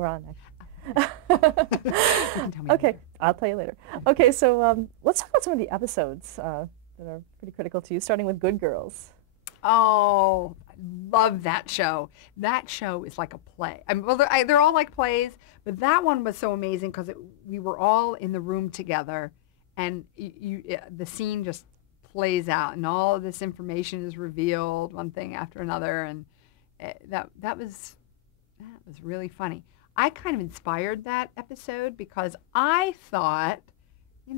We're on next. You can tell me Okay, later. I'll tell you later. Okay, so let's talk about some of the episodes that are pretty critical to you, starting with Good Girls. Oh, I love that show. That show is like a play. I mean, well, they're all like plays, but that one was so amazing because we were all in the room together, and the scene just plays out, and all of this information is revealed, one thing after another, and that was really funny. I kind of inspired that episode because I thought,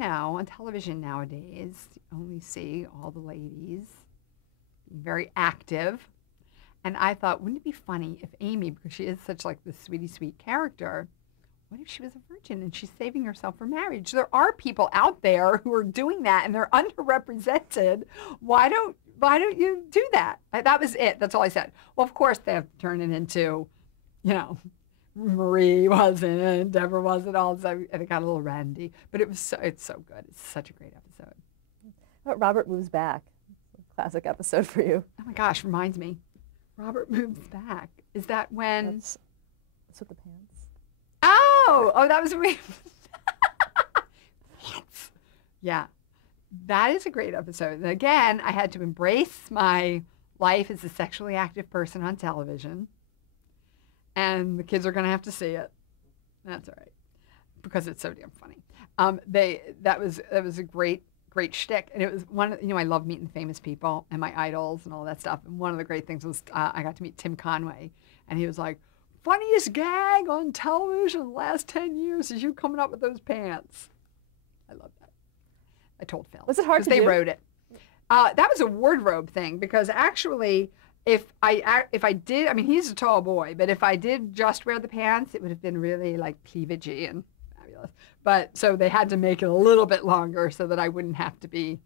on television nowadays, you only see all the ladies being very active. And I thought, wouldn't it be funny if Amy, because she is such like this sweetie sweet character, what if she was a virgin and she's saving herself for marriage? There are people out there who are doing that and they're underrepresented. Why don't you do that? That was it. That's all I said. Well, of course they have to turn it into, you know, Marie wasn't, Deborah wasn't, also, and it got a little randy. But it's so good. It's such a great episode. How about Robert Moves Back? Classic episode for you. Oh my gosh, reminds me. Robert Moves Back. Is that when? That's with the pants. Oh, that was weird. Yeah, that is a great episode. And again, I had to embrace my life as a sexually active person on television. And the kids are going to have to see it. That's all right, because it's so damn funny. That was a great shtick, and it was one. I love meeting famous people and my idols and all that stuff. And one of the great things was I got to meet Tim Conway, and he was like, "Funniest gag on television the last 10 years is you coming up with those pants." I love that. I told Phil. Was it hard to do? They do? wrote it. That was a wardrobe thing because actually. If I did, I mean, he's a tall boy, but if I did just wear the pants, it would have been really like cleavagey and fabulous. But so they had to make it a little bit longer so that I wouldn't have to be,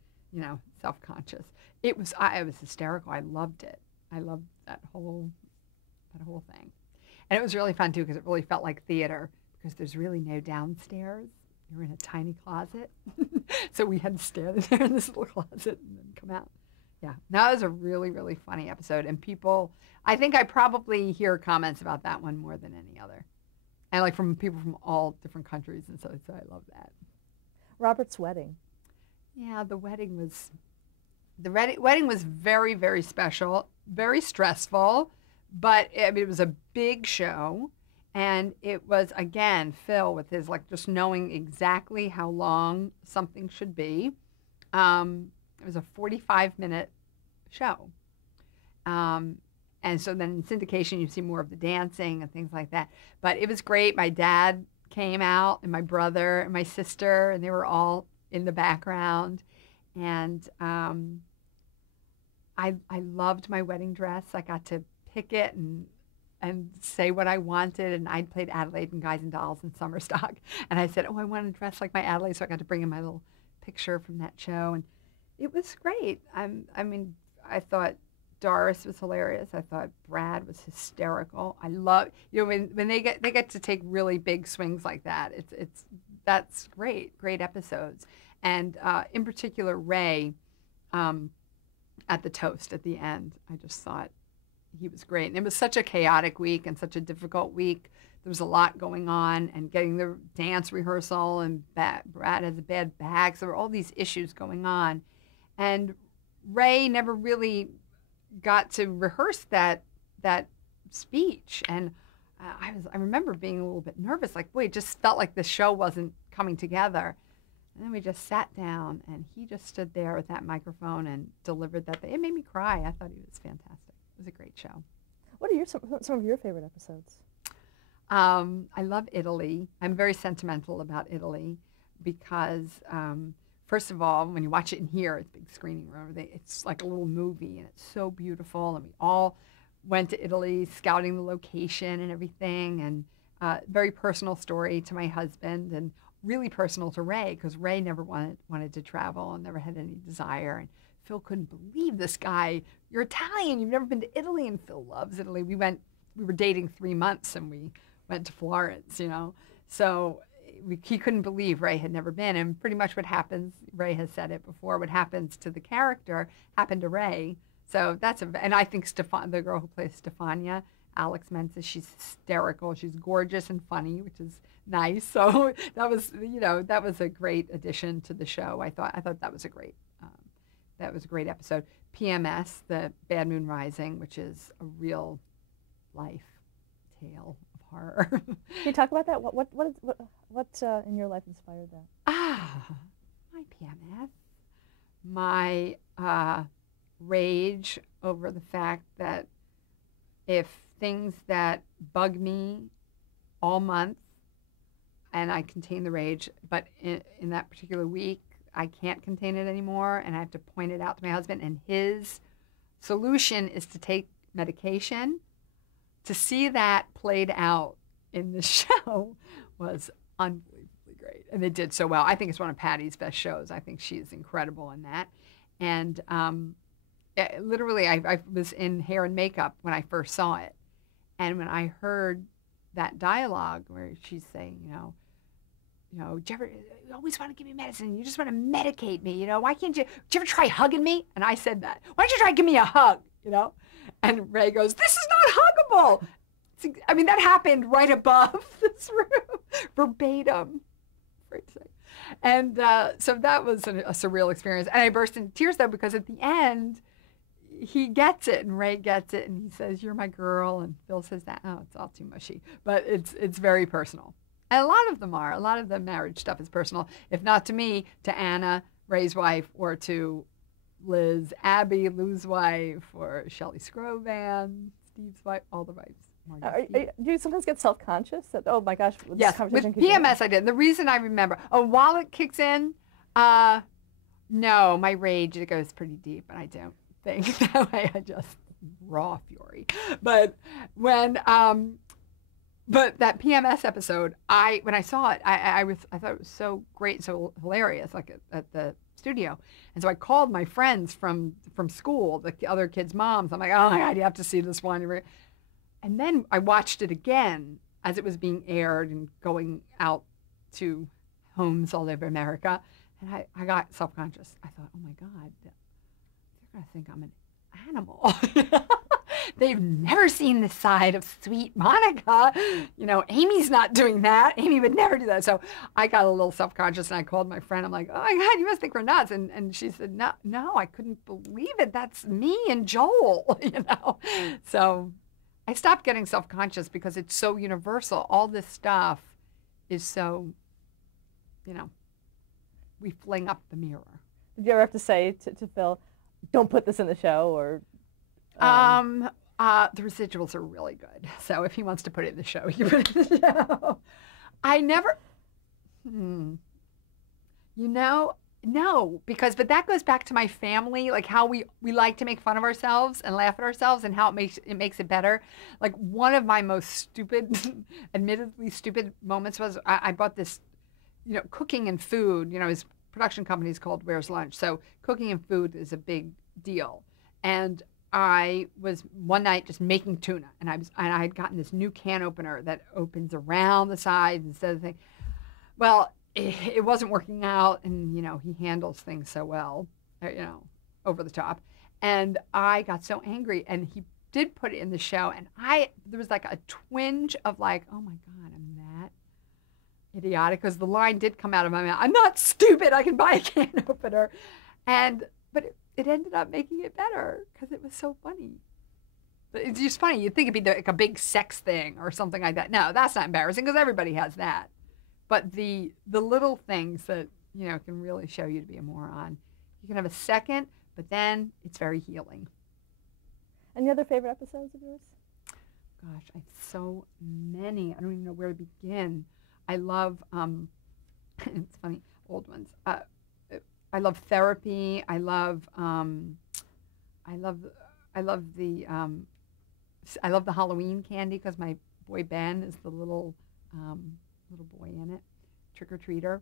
self-conscious. I was hysterical. I loved it. I loved that whole thing. And it was really fun too because it really felt like theater because there's really no downstairs. You're in a tiny closet. So we had to stand there in this little closet and then come out. Yeah, that was a really, really funny episode. And I think I probably hear comments about that one more than any other. And like from people from all different countries. And so I love that. Robert's wedding. Yeah, the wedding was very, very special, very stressful. But it was a big show. And it was, again, Phil with his just knowing exactly how long something should be. It was a 45-minute show. And so then in syndication, you see more of the dancing and things like that. But it was great. My dad came out and my brother and my sister, and they were all in the background. And I loved my wedding dress. I got to pick it and say what I wanted. And I played Adelaide in Guys and Dolls in summer stock. And I said, I want to dress like my Adelaide. So I got to bring in my little picture from that show. And it was great. I thought Doris was hilarious. I thought Brad was hysterical. I love when they get to take really big swings like that. That's great episodes. And in particular Ray, at the toast at the end, I just thought he was great. And it was such a chaotic week and such a difficult week. There was a lot going on and getting the dance rehearsal and Brad has a bad back. So there were all these issues going on. And Ray never really got to rehearse that speech. And I remember being a little bit nervous, like, wait, it just felt like the show wasn't coming together. And then we just sat down and he just stood there with that microphone and delivered that thing. It made me cry. I thought he was fantastic. It was a great show. What are some of your favorite episodes? I love Italy. I'm very sentimental about Italy because, first of all, when you watch it in here, it's a big screening room, it's like a little movie, and it's so beautiful. And we all went to Italy, scouting the location and everything, and very personal story to my husband, and really personal to Ray, because Ray never wanted to travel and never had any desire. And Phil couldn't believe this guy. You're Italian. You've never been to Italy, and Phil loves Italy. We were dating 3 months, and we went to Florence, So he couldn't believe Ray had never been. And pretty much what happens, Ray has said it before, what happens to the character happened to Ray. So and I think the girl who plays Stefania Alex Menses. She's hysterical. She's gorgeous and funny, which is nice. So that was, that was a great addition to the show. I thought that was a great episode. PMS, the Bad Moon Rising, which is a real life tale of horror. Can you talk about that? What in your life inspired that? My PMS, my rage over the fact that if things that bug me all month, and I contain the rage, but in that particular week, I can't contain it anymore, and I have to point it out to my husband, and his solution is to take medication. To see that played out in the show was unbelievably great, and they did so well. I think it's one of Patty's best shows. I think she's incredible in that. And literally, I was in hair and makeup when I first saw it, and when I heard that dialogue where she's saying, you always want to give me medicine. You just want to medicate me. Why can't you? Did you ever try hugging me? And I said that. Why don't you try give me a hug? And Ray goes, this is not huggable. I mean, that happened right above this room, verbatim. Great to say. And so that was a surreal experience. And I burst into tears, though, because at the end, he gets it, and Ray gets it, and he says, you're my girl. And Phil says that. Oh, it's all too mushy. But it's very personal. And a lot of them are. A lot of the marriage stuff is personal, if not to me, to Anna, Ray's wife, or to Liz, Abby, Lou's wife, or Shelley Scrovan, Steve's wife, all the wives. Do you sometimes get self-conscious that, oh my gosh, yes, with PMS I did. The reason I remember, while it kicks in, no, my rage, it goes pretty deep, and I don't think that way. I just raw fury. But when, but that PMS episode, when I saw it, I thought it was so great, so hilarious, like at the studio. And so I called my friends from school, the other kids' moms. I'm like, oh my God, you have to see this one. And then I watched it again as it was being aired and going out to homes all over America. And I got self-conscious. I thought, oh my God, they're going to think I'm an animal. They've never seen the side of sweet Monica. Amy's not doing that. Amy would never do that. So I got a little self-conscious, and I called my friend. I'm like, oh my God, you must think we're nuts. And she said, no, I couldn't believe it. That's me and Joel, So I stopped getting self-conscious because it's so universal. All this stuff is so, we fling up the mirror. Did you ever have to say to Phil, don't put this in the show, or... The residuals are really good. So if he wants to put it in the show, he can put it in the show. I never, no, but that goes back to my family, like how we like to make fun of ourselves and laugh at ourselves, and how it makes it better. Like one of my most stupid, admittedly stupid moments was I bought this, cooking and food, his production company is called Where's Lunch. So cooking and food is a big deal. And I was one night just making tuna, and I had gotten this new can opener that opens around the sides instead of the thing. Well, it wasn't working out, and he handles things so well, over the top. And I got so angry, and he did put it in the show, and there was like a twinge of like, oh my God, I'm that idiotic, because the line did come out of my mouth. I'm not stupid. I can buy a can opener, but it ended up making it better because it was so funny. But it's just funny. You'd think it'd be like a big sex thing or something like that. No, that's not embarrassing because everybody has that. But the little things that, can really show you to be a moron. You can have a second, but then it's very healing. Any other favorite episodes of yours? Gosh, I have so many. I don't even know where to begin. I love, it's funny, old ones. I love therapy. I love the Halloween candy because my boy Ben is the little boy in it, trick-or-treater.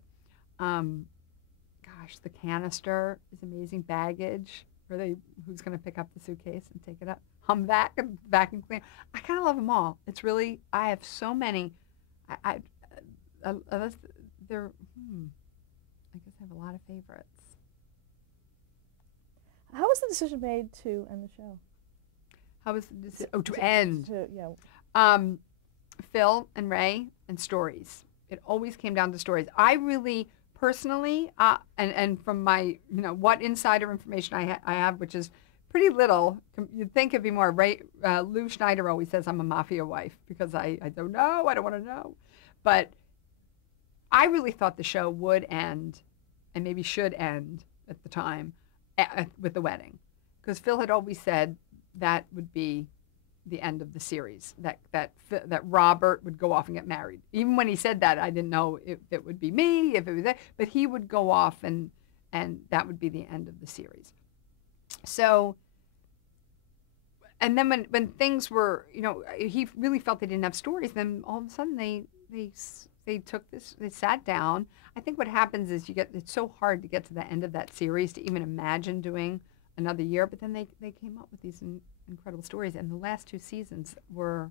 Gosh, the canister is amazing. Baggage, who's going to pick up the suitcase and take it up? Humvac and vacuum cleaner. I kind of love them all. It's really, I have so many. I guess I have a lot of favorites. How was the decision made to end the show? How was this? Oh, to end. Yeah. Phil and Ray and stories. It always came down to stories. I really personally, and from my, what insider information I have, which is pretty little. You'd think it'd be more. Ray, Lou Schneider always says I'm a mafia wife because I don't know. I don't want to know. But I really thought the show would end, and maybe should end at the time, with the wedding, because Phil had always said that would be the end of the series. That Robert would go off and get married. Even when he said that, I didn't know if it would be me, if it was that, but he would go off and that would be the end of the series. So, and then when things were, he really felt they didn't have stories. Then all of a sudden they took this, they sat down. I think what happens is it's so hard to get to the end of that series to even imagine doing another year. But then they came up with these incredible stories, and the last 2 seasons were,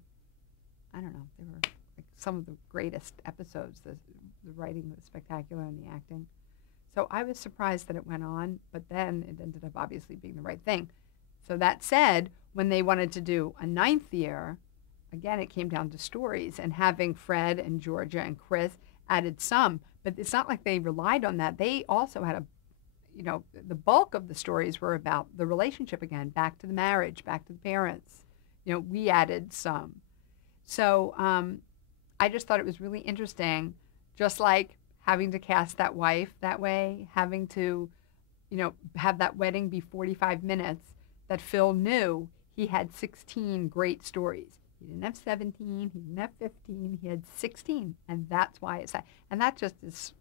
I don't know, they were like some of the greatest episodes. The writing was spectacular and the acting. So I was surprised that it went on, but then it ended up obviously being the right thing. So that said, when they wanted to do a 9th year, again, it came down to stories, and having Fred and Georgia and Chris added some, but it's not like they relied on that. They also had the bulk of the stories were about the relationship again, back to the marriage, back to the parents. We added some. So I just thought it was really interesting, just like having to cast that wife that way, having to, have that wedding be 45 minutes, that Phil knew he had 16 great stories. He didn't have 17, he didn't have 15, he had 16. And that's why it's that. And that just is,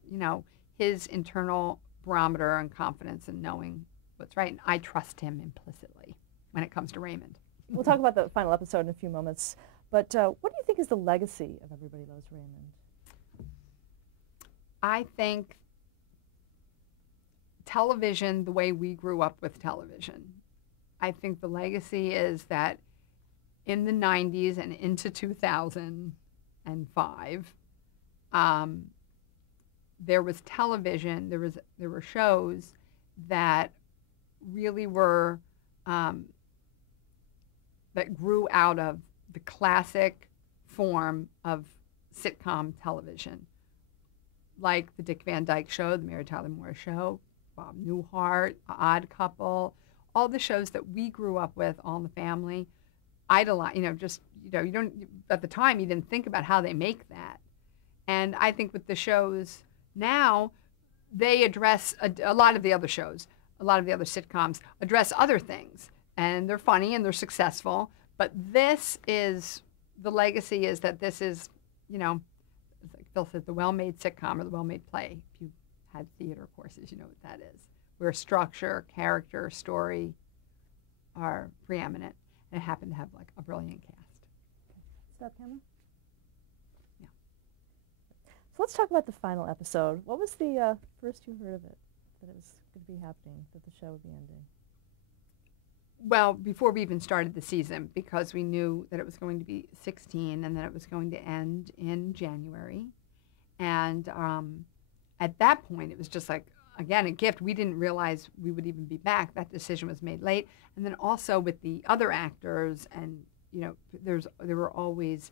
his internal barometer and confidence in knowing what's right. And I trust him implicitly when it comes to Raymond. We'll talk about the final episode in a few moments. But what do you think is the legacy of Everybody Loves Raymond? I think television, the way we grew up with television, I think the legacy is that in the 90s and into 2005, there was television, there were shows that really were, that grew out of the classic form of sitcom television, like the Dick Van Dyke Show, the Mary Tyler Moore Show, Bob Newhart, Odd Couple, all the shows that we grew up with, All in the Family, idolize, you don't, at the time, you didn't think about how they make that. And I think with the shows now, they address a lot of the other shows, a lot of the other sitcoms address other things, and they're funny and they're successful. But this is, the legacy is that this is, like Phil said, the well-made sitcom or the well-made play. If you had theater courses, you know what that is, where structure, character, story are preeminent, and it happened to have like a brilliant cast. Stop camera. Yeah. So let's talk about the final episode. What was the first you heard of it, that it was going to be happening, that the show would be ending? Well, before we even started the season, because we knew that it was going to be 16 and that it was going to end in January. And at that point, it was just like, again, a gift. We didn't realize we would even be back. That decision was made late. And then also with the other actors, and, there were always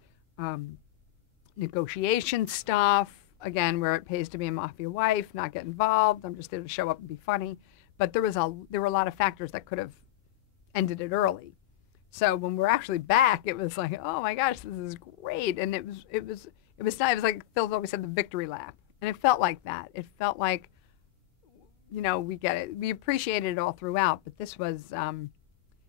negotiation stuff, again, where it pays to be a mafia wife, not get involved. I'm just there to show up and be funny. But there were a lot of factors that could have ended it early. So when we're actually back, it was like, oh my gosh, this is great. And it was like Phil's always said, the victory lap. And it felt like that. It felt like, we get it. We appreciated it all throughout, but this was,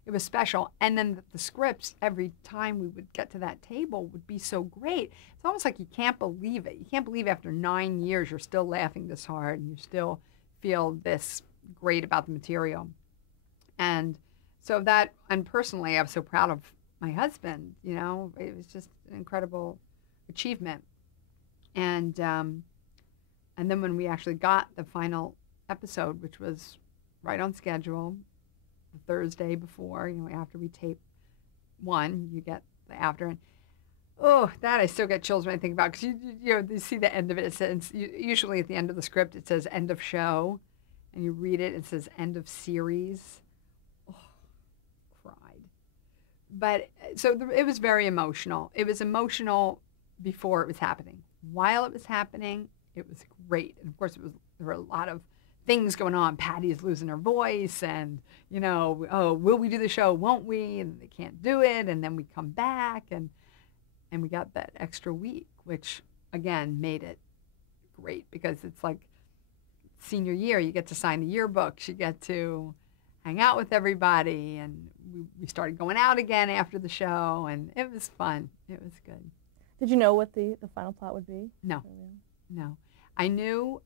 it was special. And then the scripts, every time we would get to that table, would be so great. It's almost like you can't believe it. You can't believe after 9 years you're still laughing this hard and you still feel this great about the material. And so that, and personally, I'm so proud of my husband. It was just an incredible achievement. And then when we actually got the final episode, which was right on schedule, the Thursday before, after we tape one, you get the after. And oh, that I still get chills when I think about it, because you see the end of it. It says, usually at the end of the script, it says end of show, and you read it, it says end of series. Oh, cried. But it was very emotional. It was emotional before it was happening. While it was happening, it was great. And of course, there were a lot of things going on. Patty's losing her voice, and oh, will we do the show? Won't we? And they can't do it. And then we come back, and we got that extra week, which again made it great because it's like senior year. You get to sign the yearbooks. You get to hang out with everybody, and we started going out again after the show, and it was fun. It was good. Did you know what the final plot would be? No, no. I knew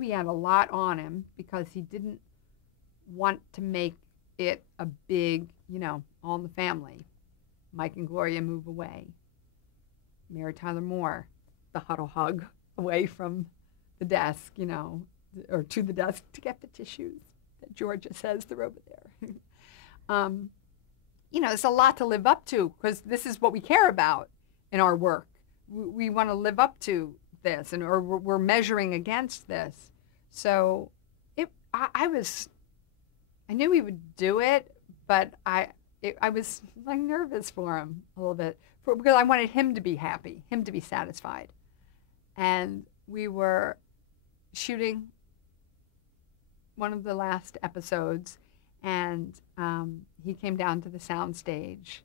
he had a lot on him because he didn't want to make it a big, All in the Family. Mike and Gloria move away. Mary Tyler Moore, the huddle hug away from the desk, or to the desk to get the tissues that Georgia says they're over there. There's a lot to live up to because this is what we care about in our work. We want to live up to this, or we're measuring against this. So I knew he would do it, but I was like nervous for him a little bit because I wanted him to be happy, him to be satisfied. And we were shooting one of the last episodes, and he came down to the sound stage,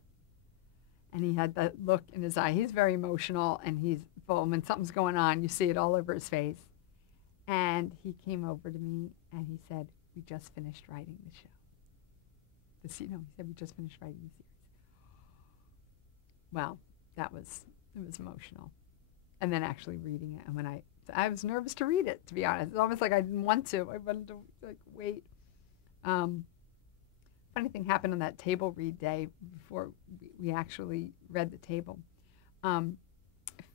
and he had that look in his eye. He's very emotional, and he's full. When something's going on, you see it all over his face. And he came over to me, and he said, "We just finished writing the show." He said, "We just finished writing the series." Well, it was emotional. And then actually reading it, and when I was nervous to read it, to be honest. It's almost like I didn't want to. I wanted to wait. Funny thing happened on that table read day before we actually read the table.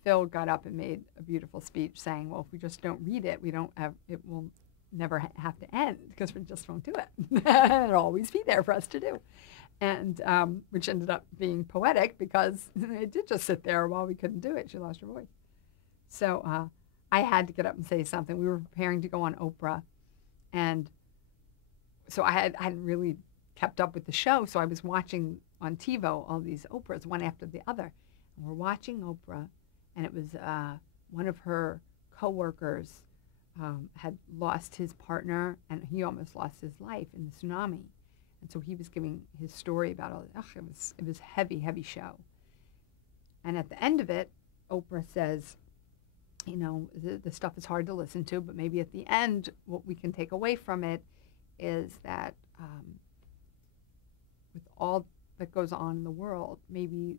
Phil got up and made a beautiful speech saying, well, if we just don't read it, it will never have to end because we just won't do it. It'll always be there for us to do. And which ended up being poetic because it did just sit there while we couldn't do it. She lost her voice. So I had to get up and say something. We were preparing to go on Oprah. And so I hadn't really kept up with the show. So I was watching on TiVo all these Oprahs, one after the other. And we're watching Oprah. And it was one of her coworkers had lost his partner, and he almost lost his life in the tsunami. And so he was giving his story about all that. It was heavy, heavy show. And at the end of it, Oprah says, the stuff is hard to listen to, but maybe at the end, what we can take away from it is that with all that goes on in the world, maybe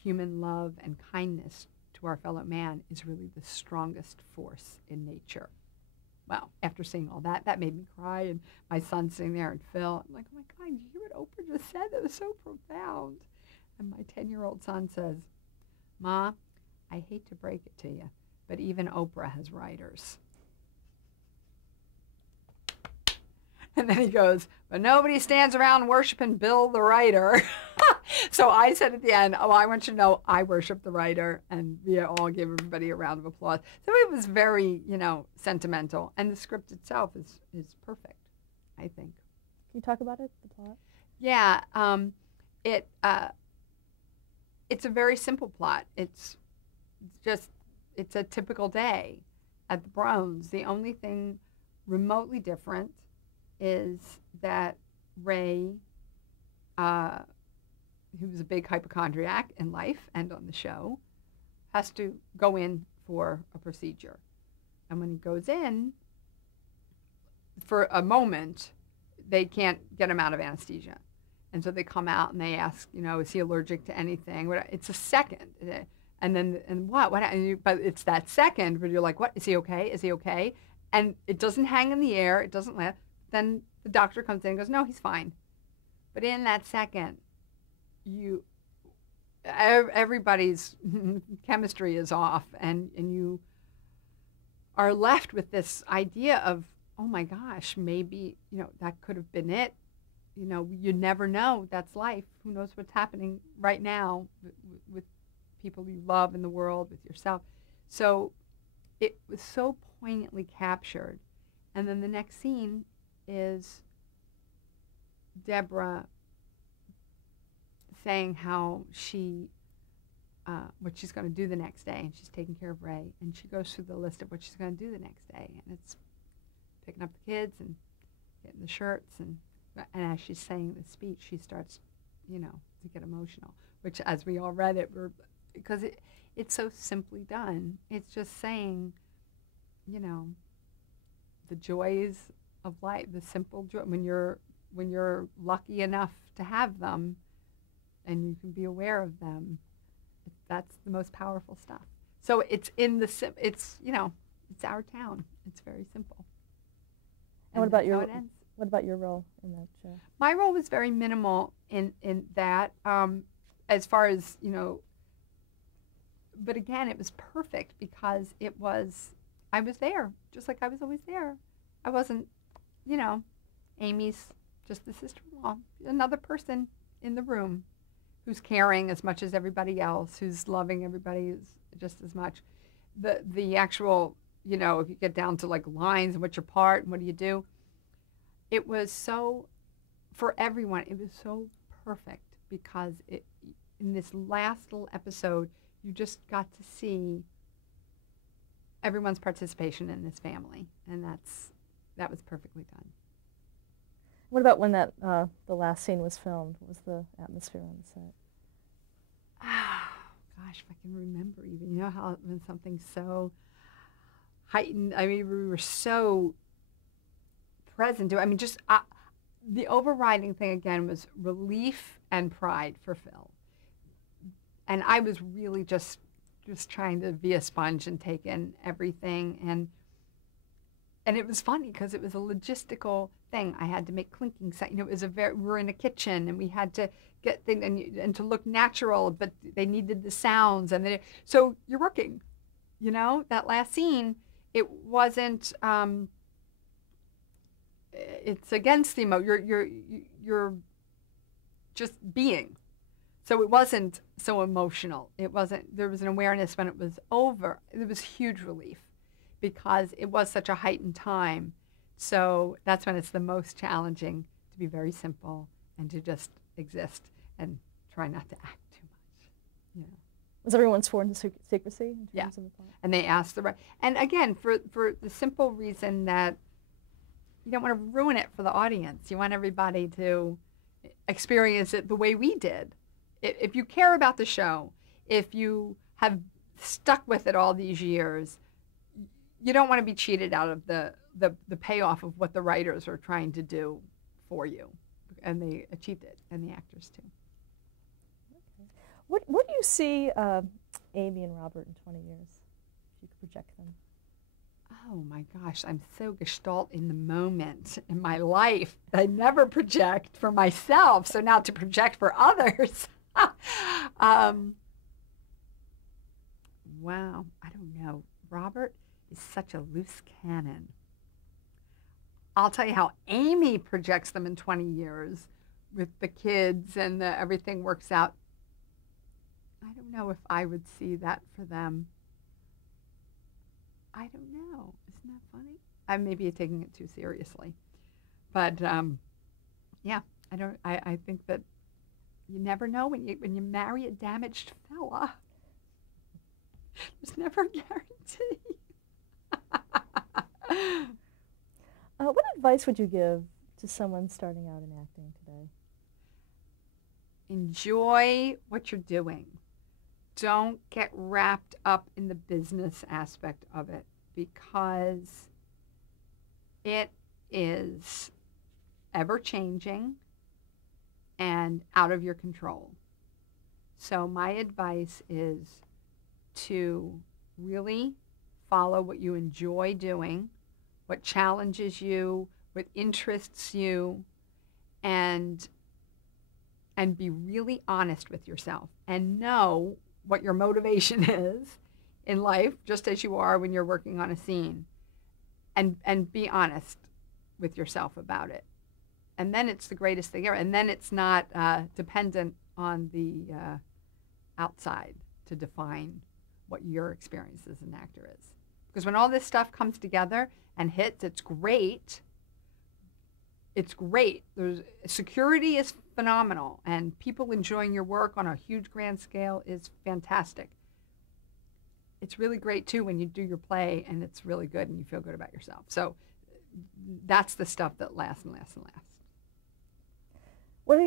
human love and kindness to our fellow man is really the strongest force in nature. Well, after seeing all that, that made me cry, and my son's sitting there, and Phil, I'm like, oh my God, you hear what Oprah just said? That was so profound. And my 10-year-old son says, Ma, I hate to break it to you, but even Oprah has writers. And then he goes, but nobody stands around worshiping Bill the writer. So I said at the end, oh, I want you to know I worship the writer, and we all give everybody a round of applause. So it was very, sentimental, and the script itself is perfect, I think. Can you talk about it, the plot? Yeah, it's a very simple plot. It's a typical day at the Browns. The only thing remotely different is that Ray, who was a big hypochondriac in life and on the show, has to go in for a procedure. And when he goes in, for a moment, they can't get him out of anesthesia. And so they come out and they ask, is he allergic to anything? It's a second. And what? But it's that second where you're like, what? Is he okay? Is he okay? And it doesn't hang in the air. It doesn't last. Then the doctor comes in and goes, no, he's fine. But in that second, everybody's chemistry is off, and you are left with this idea of, oh my gosh, maybe, that could have been it. You never know. That's life. Who knows what's happening right now with people you love in the world, with yourself. So it was so poignantly captured. And then the next scene is Deborah saying how what she's going to do the next day, and she's taking care of Ray, and she goes through the list of what she's going to do the next day, and it's picking up the kids and getting the shirts, and as she's saying the speech, she starts, to get emotional, which, as we all read it, because it's so simply done. It's just saying, the joys of life, the simple joy, when you're lucky enough to have them, and you can be aware of them. That's the most powerful stuff. So it's it's our town. It's very simple. And what about your role in that show? My role was very minimal in that, as far as, but again, it was perfect because I was there, just like I was always there. I wasn't, Amy's just the sister-in-law, another person in the room who's caring as much as everybody else, who's loving everybody just as much. The actual, if you get down to like lines and what's your part and what do you do, it was so, for everyone, it was so perfect because in this last little episode, you just got to see everyone's participation in this family, and that was perfectly done. What about when the last scene was filmed? What was the atmosphere on the set? Oh, gosh, if I can remember even. How when something's so heightened, we were so present to it. Just the overriding thing, again, was relief and pride for Phil. And I was really just trying to be a sponge and take in everything. And it was funny because it was a logistical thing. I had to make clinking sound. It was we were in a kitchen and we had to get things and to look natural, but they needed the sounds. So you're working, that last scene, it wasn't, it's against the you're just being. So it wasn't so emotional. There was an awareness when it was over. It was huge relief because it was such a heightened time. So that's when it's the most challenging to be very simple and to just exist and try not to act too much. Was everyone sworn to secrecy in terms of the plot? And they asked and again, for the simple reason that you don't want to ruin it for the audience. You want everybody to experience it the way we did. If you care about the show, if you have stuck with it all these years, you don't want to be cheated out of the payoff of what the writers are trying to do for you. And they achieved it, and the actors too. Okay. What do you see Amy and Robert in 20 years, if you could project them? Oh my gosh, I'm so gestalt in the moment in my life. I never project for myself, so now to project for others. Wow, I don't know. Robert is such a loose cannon. I'll tell you how Amy projects them in 20 years with the kids and everything works out. I don't know if I would see that for them. I don't know. Isn't that funny? I may be taking it too seriously. But yeah, I think that you never know when you marry a damaged fella. There's never a guarantee. What advice would you give to someone starting out in acting today? Enjoy what you're doing. Don't get wrapped up in the business aspect of it because it is ever-changing and out of your control. So my advice is to really follow what you enjoy doing, what challenges you, what interests you, and be really honest with yourself and know what your motivation is in life, just as you are when you're working on a scene, and be honest with yourself about it. And then it's the greatest thing ever. And then it's not dependent on the outside to define what your experience as an actor is. Because when all this stuff comes together and hits, it's great. it's great. There's security is phenomenal, and people enjoying your work on a huge grand scale is fantastic. It's really great too when you do your play and it's really good and you feel good about yourself. So that's the stuff that lasts and lasts and lasts.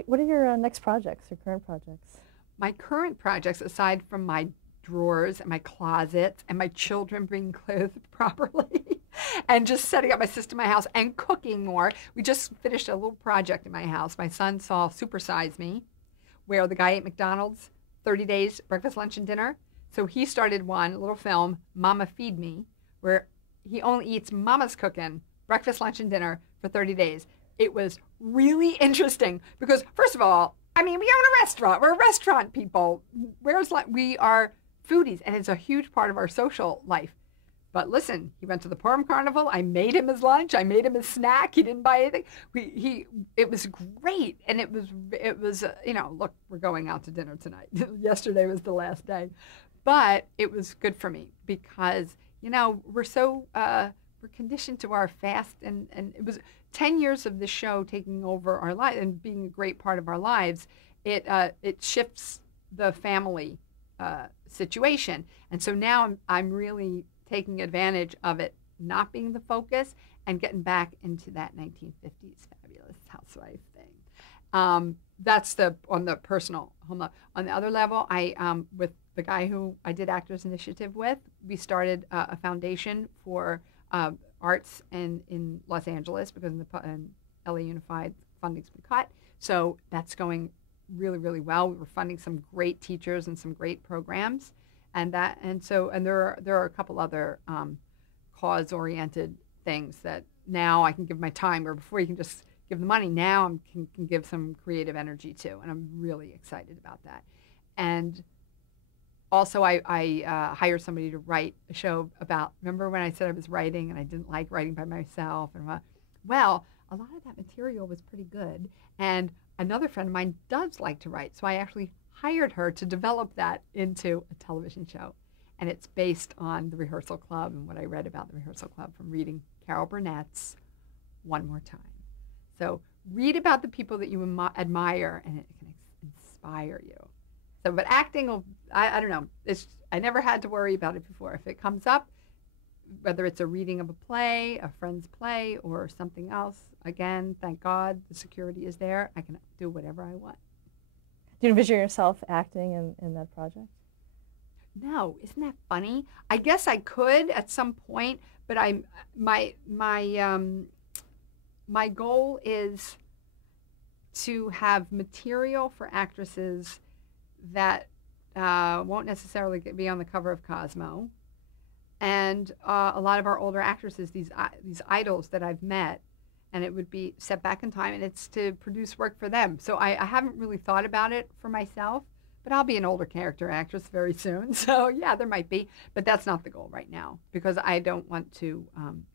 What are your next projects, your current projects? My current projects, aside from my drawers and my closets and my children being clothed properly and just setting up my system in my house and cooking more, we just finished a little project in my house. My son saw Super Size Me, where the guy ate McDonald's 30 days, breakfast, lunch, and dinner. So he started one, a little film, Mama Feed Me, where he only eats Mama's cooking, breakfast, lunch, and dinner for 30 days. It was really interesting because, first of all, I mean, we own a restaurant. We're restaurant people. We are foodies, and it's a huge part of our social life. But listen, he went to the Purim Carnival. I made him his lunch. I made him his snack. He didn't buy anything. It was great, and it was look, we're going out to dinner tonight. Yesterday was the last day, but it was good for me because we're so we're conditioned to our fast, and it was 10 years of the show taking over our life and being a great part of our lives. It shifts the family situation, and so now I'm really taking advantage of it not being the focus and getting back into that 1950s fabulous housewife thing. That's on the personal home level. On the other level, I with the guy who I did Actors Initiative with, we started a foundation for arts in Los Angeles because in LA Unified funding's been cut. So that's going really, really well. We're funding some great teachers and some great programs, and there are a couple other cause-oriented things that now I can give my time, where before you can just give the money. Now I can give some creative energy to, and I'm really excited about that. And also, I hired somebody to write a show about. Remember when I said I was writing and I didn't like writing by myself? And well, a lot of that material was pretty good, and another friend of mine does like to write, so I actually hired her to develop that into a television show. And it's based on the Rehearsal Club and what I read about the Rehearsal Club from reading Carol Burnett's One More Time. So read about the people that you admire, and it can inspire you. So, but acting, I don't know. I never had to worry about it before. If it comes up, whether it's a reading of a play, a friend's play, or something else, again, thank God the security is there. I can do whatever I want. Do you envision yourself acting in that project? No, isn't that funny? I guess I could at some point, but my goal is to have material for actresses that won't necessarily be on the cover of Cosmo, and a lot of our older actresses, these idols that I've met, and it would be set back in time, and it's to produce work for them. So I haven't really thought about it for myself, but I'll be an older character actress very soon. So yeah, there might be, but that's not the goal right now because I don't want to.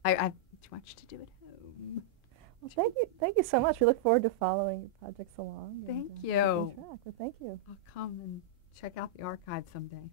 I have too much to do at home. Well, thank you so much. We look forward to following your projects along. Thank and, you. Well, thank you. I'll come and check out the archive someday.